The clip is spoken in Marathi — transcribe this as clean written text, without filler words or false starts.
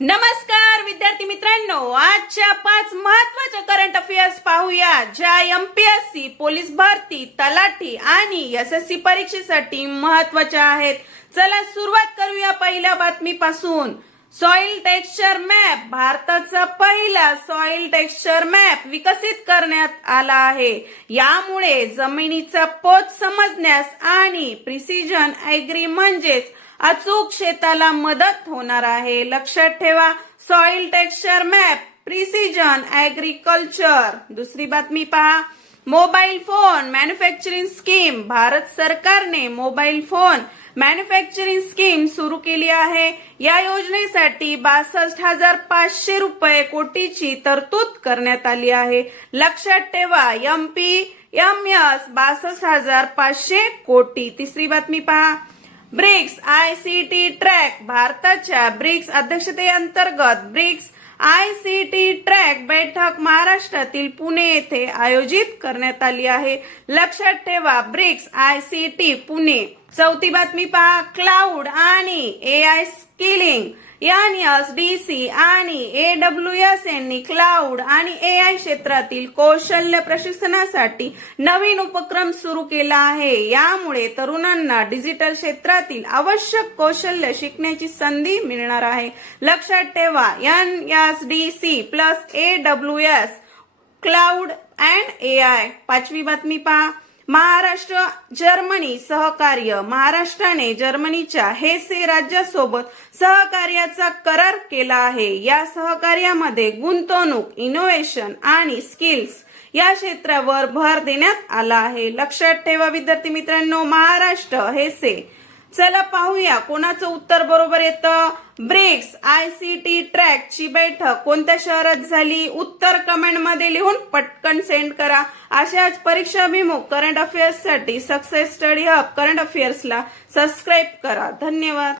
नमस्कार विद्यार्थी मित्रांनो, आजच्या 5 महत्त्वाच्या करंट अफेअर्स पाहूया ज्या एमपीएससी, पोलीस भरती, तलाठी आणि एसएससी परीक्षेसाठी महत्त्वाच्या आहेत. चला सुरुवात करूया पहिल्या बातमीपासून. सॉइल टेक्स्चर मॅप, भारताचा पहिला सॉइल टेक्स्चर मॅप विकसित करण्यात आला आहे. यामुळे जमिनीचा पोत समजण्यास आणि प्रिसिजन ऍग्री म्हणजेच अचूक शेताला मदत होणार आहे. लक्षात ठेवा, soil texture map, precision agriculture. दुसरी बातमी पहा. Mobile phone manufacturing scheme, Bharat सरकारने मोबाईल फोन मॅन्युफॅक्चरिंग स्कीम सुरू केली आहे. या योजनेसाठी 62,500 रुपये कोटीची तरतूद करण्यात आली आहे. लक्षात ठेवा, MPMS 62,500 कोटी. तिसरी बातमी पहा. ब्रिक्स आयसीटी ट्रॅक, भारताच्या ब्रिक्स अध्यक्षतेअंतर्गत ब्रिक्स आयसीटी ट्रॅक बैठक महाराष्ट्रातील पुणे येथे आयोजित करण्यात आली आहे. लक्षात ठेवा, ब्रिक्स आयसीटी पुणे. चौथी बातमी पहा. क्लाउड आणि एआय स्किलिंग, NSDC आणि AWS यांनी क्लाउड आणि एआय क्षेत्रातील कौशल्य प्रशिक्षणासाठी नवीन उपक्रम सुरू केला आहे. यामुळे तरुणांना डिजिटल क्षेत्रातील आवश्यक कौशल्य शिकण्याची संधी मिळणार आहे. लक्षात ठेवा, NSDC plus AWS cloud and AI. पाचवी बातमी पहा. महाराष्ट्र जर्मनी सहकार्य, महाराष्ट्राने जर्मनीच्या हेसे राज्यासोबत सहकार्याचा करार केला आहे. या सहकार्यामध्ये गुंतवणूक, इनोव्हेशन आणि स्किल्स या क्षेत्रावर भर देण्यात आला आहे. लक्षात ठेवा विद्यार्थी मित्रांनो, महाराष्ट्र हेसे. चला पाहूया कोणाचं उत्तर बरोबर येतं. ब्रिक्स आयसीटी ट्रॅक ची बैठक कोणत्या शहरात झाली? उत्तर कमेंट मध्ये लिहून पटकन सेंड करा. अशाच परीक्षाभिमुख करंट अफेअर्स साठी सक्सेस स्टडी हब करंट अफेअर्सला सबस्क्राईब करा. धन्यवाद.